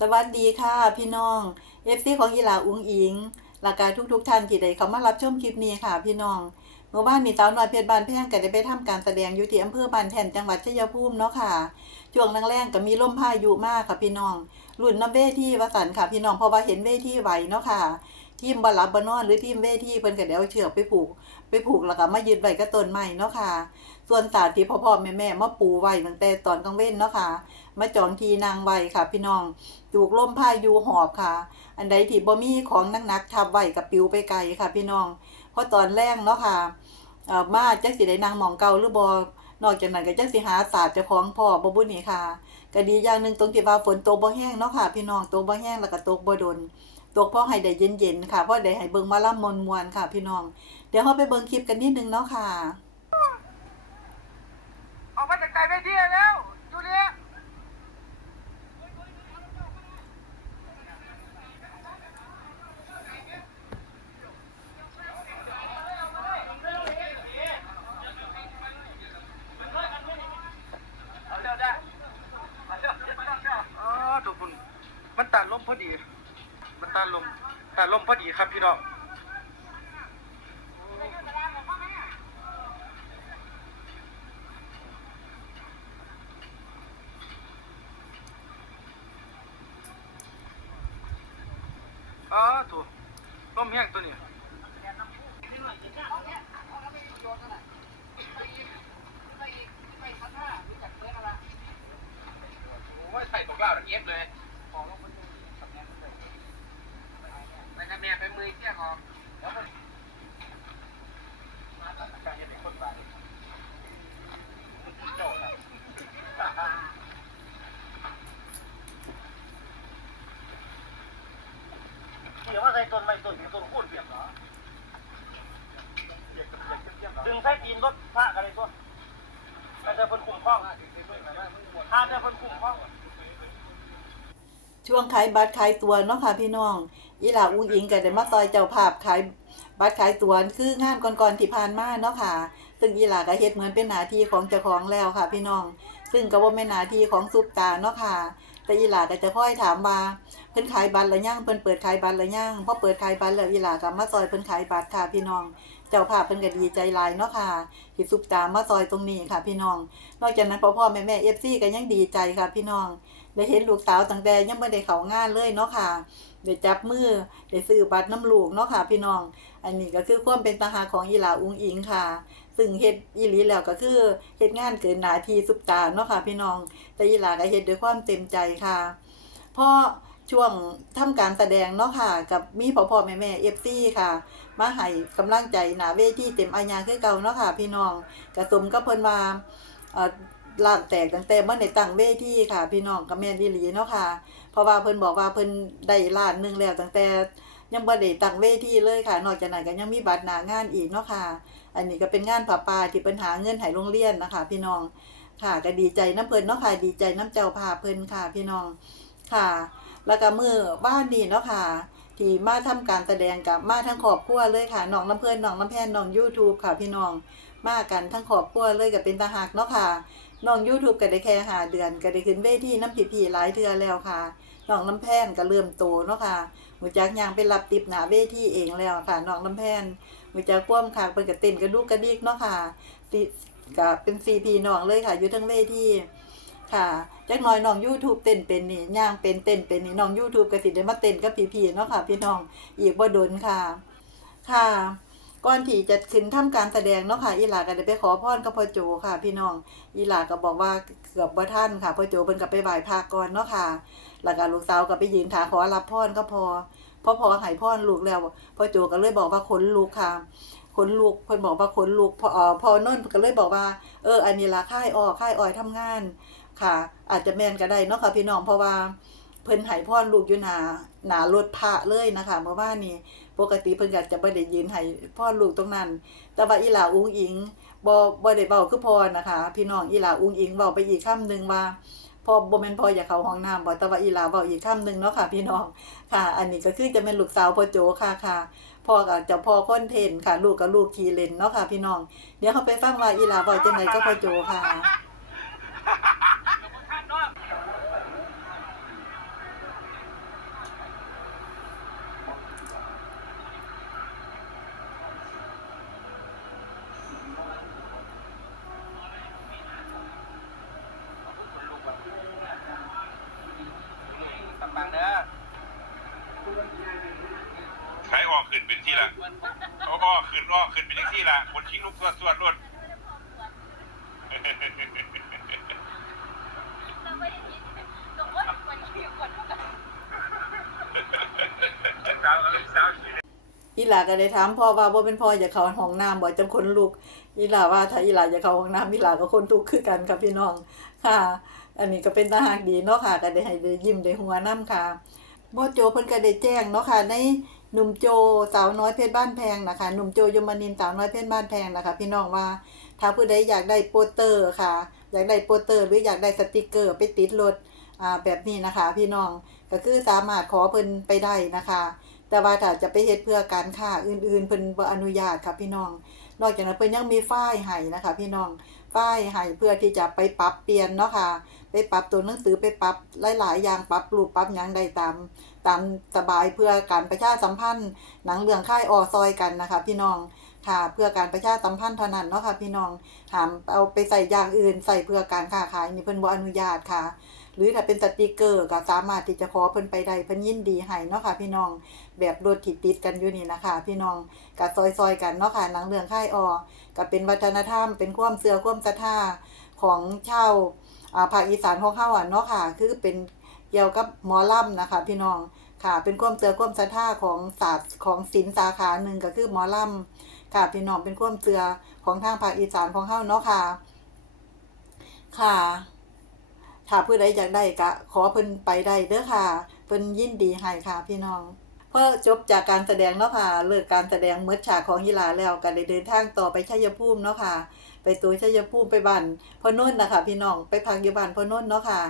สวัสดีค่ะ พี่น้องเอฟซีของอีหลาอุ้งอิงหลักการทุก ๆท่านที่ได้เข้ามารับชมคลิปนี้ค่ะ พี่น้องเมื่อวานนี้สาวน้อยเพชรบานแพงก็ได้ไปทำการแสดงอยู่ที่อำเภอบานแทนจังหวัดชัยภูมิเนาะค่ะช่วงแรงๆก็มีลมพายุมากค่ะพี่น้องรุ่นน้ำเวทีวสันค่ะพี่น้องเพราะว่าเห็นเวทีไหวเนาะค่ะ ทีมบหลับบนอนหรือทีมเวทีเพิ่นก็ได้เอาเชือกไปผูก ไปผูกแล้วก็มายึดไว้กับต้นไม้เนาะค่ะ ส่วนสาดที่พ่อๆแม่ๆมาปูไว้ตั้งแต่ตอนกลางเว้นเนาะค่ะ มาจองทีนางไว้ค่ะ พี่น้องถูกลมพายุหอบค่ะ อันใดที่บ่มีของหนักๆทับไว้กับปิวไปไกลค่ะ พี่น้อง เพราะตอนแรกเนาะค่ะเอ่อมาจักสิได้นางหมองเก่าหรือบ่นอกจากนั้นก็จักสิหาศาสตร์เจ้าของพ่อบ่บุญนี่ค่ะก็ดีอย่างหนึ่งตรงที่ว่าฝนตกบ่แห้งเนาะค่ะ พี่น้องตกบ่แห้งแล้วก็ตกบ่ดน ตกพ่อให้ได้เย็นๆค่ะพ่อได้ให้เบิ่งมาล่ำมวนค่ะ พี่น้อง เดี๋ยวเราไปเบิ่งคลิปกันนิดนึงเนาะค่ะ ออกมาจากใจไม่ดีแล้วจูเลีย อ๋อถูกคุณมันตัดลมพอดี มันตัดลมตัดลมพอดี ครับพี่น้องอ๋อถูกลมแห้งตัวนี้โอ้ยใส่ตกเหล้าเอฟเลยไปกับ แม่ไปมือเที่ยงออกแล้วมันมาตัดการยังเป็นคนบ้าเจ้าน่ะเดี๋ยวว่าใส่ต้นไม้ต้นต้นคูนเปียกเหรอดึงใส่ตีนรถพระกันเลยตัวแต่จะเพิ่นคุ้มครองถ้าจะเพิ่นคุ้มครองช่วงขายบัตรขายตัวเนาะค่ะพี่น้อง อีหลาอุ้งอิงก็ได้มาซอยเจ้าภาพขายบัตรขายตัวคืองานก่อนๆที่ผ่านมาเนาะค่ะ ซึ่งอีหลาก็เฮ็ดเหมือนเป็นหน้าที่ของเจ้าของแล้วค่ะ พี่น้อง ซึ่งก็บ่แม่หน้าที่ของซุปตาเนาะค่ะ แต่อีหลาก็จะค่อยถามว่าเพิ่นขายบัตรหรือยังเพิ่นเปิดขายบัตรหรือยังพอเปิดขายบัตรแล้วอีหลาก็มาซอยเพิ่นขายบัตรค่ะพี่น้อง เจ้าภาพเพิ่นก็ดีใจหลายเนาะค่ะที่ซุปตามาซอยตรงนี้ค่ะ พี่น้อง นอกจากนั้นพ่อพ่อแม่แม่ FC ก็ยังดีใจค่ะ พี่น้องได้เห็นลูกสาวตั้งแต่ยังไม่ได้เข้างานเลยเนาะค่ะ ได้จับมือได้ซื้อบัตรน้ำลูกเนาะค่ะ พี่น้อง อันนี้ก็คือความเป็นตาหาของอีหลาอุงอิงค่ะ ซึ่งเฮ็ดอีหลีแล้วก็คือเฮ็ดงานเกินหนาทีสุปตาเนาะค่ะ พี่น้อง แต่อีหลาก็เฮ็ดด้วยความเต็มใจค่ะเพราะช่วงทำการแสดงเนาะค่ะ กับมีพ่อพ่อแม่แม่ FC ค่ะ มาให้กำลังใจหนาเวทีเต็มอาญาคือเก่าเนาะค่ะ พี่น้องกระสมกับเพิ่นว่าเอ่อลานแตกตั้งแต่เมื่อในตั้งเวทีค่ะ พี่น้องกับแม่นอีหลีเนาะค่ะ เพราะว่าเพิ่นบอกว่าเพิ่นได้ล้านหนึงแล้วตั้งแต่ยังบ่ได้ตั้งเวทีเลยค่ะ นอกจากนั้นก็ยังมีบัตรหน้างานอีกเนาะค่ะ อันนี้ก็เป็นงานผาป่าที่เพิ่นหาเงินให้โรงเรียนนะคะ พี่น้องค่ะก็ดีใจน้ำเพิ่นเนาะค่ะ ดีใจน้ำเจ้าภาเพิ่นค่ะ พี่น้องค่ะ แล้วก็มือบ้านนี้เนาะค่ะที่มาทำการแสดงกับมาทั้งครอบครัวเลยค่ะน้องน้ำเพิ่นน้องน้ำแพนน้อง YouTube ค่ะพี่น้องมากันทั้งครอบครัวเลยก็เป็นตาหักเนาะค่ะ น้อง YouTube ก็ได้แค่หาเดือนก็ได้ขึ้นเวทีน้ำผีผีหลายเทือแล้วค่ะน้องน้ำแพนก็เริ่มโตเนาะค่ะหูจักยางไปรับติบหนาเวทีเองแล้วค่ะน้องน้ำแพนหูจักคว่ำค่ะเพิ่นก็เต้นกระดุกกระดิกเนาะค่ะสิก็เป็นซีพีน้องเลยค่ะอยู่ทั้งเวทีค่ะจักน่อยน้อง YouTube เต้นเป็นนี่ย่างเป็นเต้นเป็นนี่น้อง YouTube ก็สิได้มาเต้นกับพี่ๆเนาะค่ะ พี่น้องอีกบ่ดนค่ะ ค่ะ ก่อนที่จะขึ้นทำการแสดงเนาะค่ะอีหลาก็ได้ไปขอพรกับพ่อโจค่ะ พี่น้องอีหลาก็บอกว่าเกือบบ่ทันค่ะพ่อโจเพิ่นก็ไปไหว้พระก่อนเนาะค่ะแล้วก็ลูกสาวก็ไปยืนถาขอรับพรก็พอพอพอให้พรลูกแล้วพ่อโจก็เลยบอกว่าขนลุกค่ะขนลุกเพิ่นบอกว่าขนลุกพออ่อพอนั่นก็เลยบอกว่าเอออันนี้ละค่ายออกค่ายออยทำงานค่ะ อาจจะแม่นก็ได้เนาะค่ะพี่น้องเพราะว่าเพิ่นให้พรลูกอยู่หนาหนารถพระเลยนะคะเมื่อวานนี้ ปกติเพิ่นก็จะบ่ได้ยืนให้พ่อลูกตรงนั้น แต่ว่าอีหลาอุ้งอิงบ่บ่ได้เว้าคือพ่อนะคะ พี่น้องอีหลาอุ้งอิงเว้าไปอีกคำหนึงว่าพ่อบ่แม่นพ่ออยากเข้าห้องน้ำบ่แต่ว่าอีหลาเว้าอีกคำหนึงเนาะค่ะ พี่น้องค่ะ อันนี้ก็คือจะเป็นลูกสาวพ่อโจค่ะค่ะพ่อก็จะพ่อคอนเทนค่ะ ลูกก็ลูกทีเล่นเนาะค่ะ พี่น้อง เดี๋ยวเราไปฟังว่าอีหลาเว้าจังไดกับพ่อโจค่ะ กำ บังเด้อใช้ออกขึ้นเป็นที่ละเขาอ้อขึ้นอ้อขึ้นเป็นที่ละคนทิ้งลูกสวดสวดรถสาวกับลูกสาวอีหลาก็ได้ถามพ่อว่าบ่เป็นพ่ออยากเข้าห้องน้ำบ่จังคนลุกอีหลาว่าถ้าอีหลาอยากเข้าห้องน้ำอีหลาก็คนทุกข์คือกันค่ะพี่น้องค่ะ อันนี้ก็เป็นตาหากดีเนาะค่ะก็ได้ให้ได้ยิ้มได้หัวน้ำค่ะบ่โจเพิ่นก็ได้แจ้งเนาะค่ะในหนุ่มโจสาวน้อยเพชรบ้านแพงนะคะหนุ่มโจยมนินสาวน้อยเพชรบ้านแพงนะคะ พี่น้องว่าถ้าผู้ใดอยากได้โปสเตอร์ค่ะ อยากได้โปสเตอร์หรืออยากได้สติกเกอร์ไปติดรถอ่าแบบนี้นะคะ พี่น้องก็คือสามารถขอเพิ่นไปได้นะคะ แต่ว่าถ้าจะไปเฮ็ดเพื่อการค้าอื่นๆเพิ่นบ่อนุญาตค่ะพี่น้อง นอกจากนั้นเพิ่นยังมีฝ้ายให้นะคะ พี่น้อง ฝ้ายให้เพื่อที่จะไปปรับเปลี่ยนเนาะค่ะ ไปปรับตัวหนังสือไปปรับหลาย ๆ อย่างปรับรูปปรับยังใดตาม ตามสบายเพื่อการประชาสัมพันธ์ หนังเรื่องค่ายออซอยกันนะคะ พี่น้องค่ะเพื่อการประชาสัมพันธ์เท่านั้นเนาะค่ะพี่น้องหามเอาไปใส่อย่างอื่นใส่เพื่อการค้าขายนี่เพิ่นบ่อนุญาตค่ะ หรือถ้าเป็นสติกเกอร์ก็สามารถที่จะขอเพิ่นไปได้เพิ่นยินดีให้เนาะค่ะพี่น้องแบบรถที่ติดกันอยู่นี่นะคะ พี่น้องก็ซอยๆกันเนาะค่ะหนังเรื่องค่ายออก็เป็นวัฒนธรรมเป็นความเชื่อความศรัทธาของชาวอ่าภาคอีสานของเฮาอะเนาะค่ะ คือเป็นเกี่ยวกับหมอลำนะคะ พี่น้องค่ะ เป็นความเชื่อความศรัทธาของศาสตร์ของศิลป์สาขาหนึ่งก็คือหมอลำค่ะพี่น้องเป็นความเชื่อของทางภาคอีสานของเฮาเนาะค่ะ ค่ะ ถ้าผู้ใดอยากได้ก็ขอเพิ่นไปได้เด้อค่ะ เพิ่นยินดีให้ค่ะพี่น้องพอจบจากการแสดงเนาะค่ะเลิกการแสดงเมื่อฉากของยีลาแล้วก็ได้เดินทางต่อไปชัยภูมิเนาะค่ะ ไปตัวชัยภูมิไปบ้านพ่อนุ่นนะคะพี่น้องไปพักอยู่บ้านพ่อนุ่นเนาะค่ะ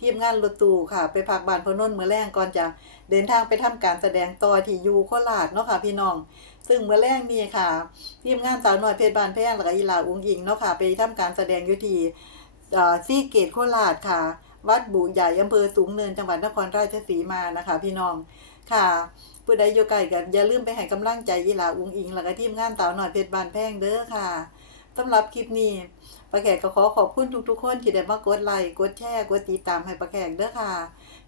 ทีมงานรถตู้ค่ะ ไปพักบ้านพ่อนุ่นเมื่อแรงก่อนจะเดินทางไปทำการแสดงต่อที่ยูโคราชเนาะค่ะพี่น้อง ซึ่งเมื่อแรงนี้ค่ะทีมงานสาวน้อยเพชรบานแพงแล้วก็อีลาอุ้งอิงเนาะค่ะ ไปทำการแสดงอยู่ที่ ซีเกตโคราชค่ะ วัดบุใหญ่อำเภอสูงเนินจังหวัดนครราชสีมานะคะ พี่น้องค่ะผู้ใดอยู่ใกลกันอย่าลืมไปให้กำลังใจอีหลาอุ้งอิง แล้วก็ทีมงานสาวน้อยเพชรบานแพงเด้อค่ะสำหรับคลิปนี้ป้าแขกก็ขอขอบคุณทุกๆคนที่ได้มากดไลค์กดแชร์กดติดตามให้ป้าแขกเด้อค่ะ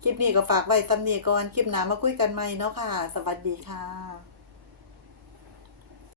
คลิปนี้ก็ฝากไว้ตำเนี้ก่อนคลิปหน้ามาคุยกันใหม่เนาะค่ะ สวัสดีค่ะ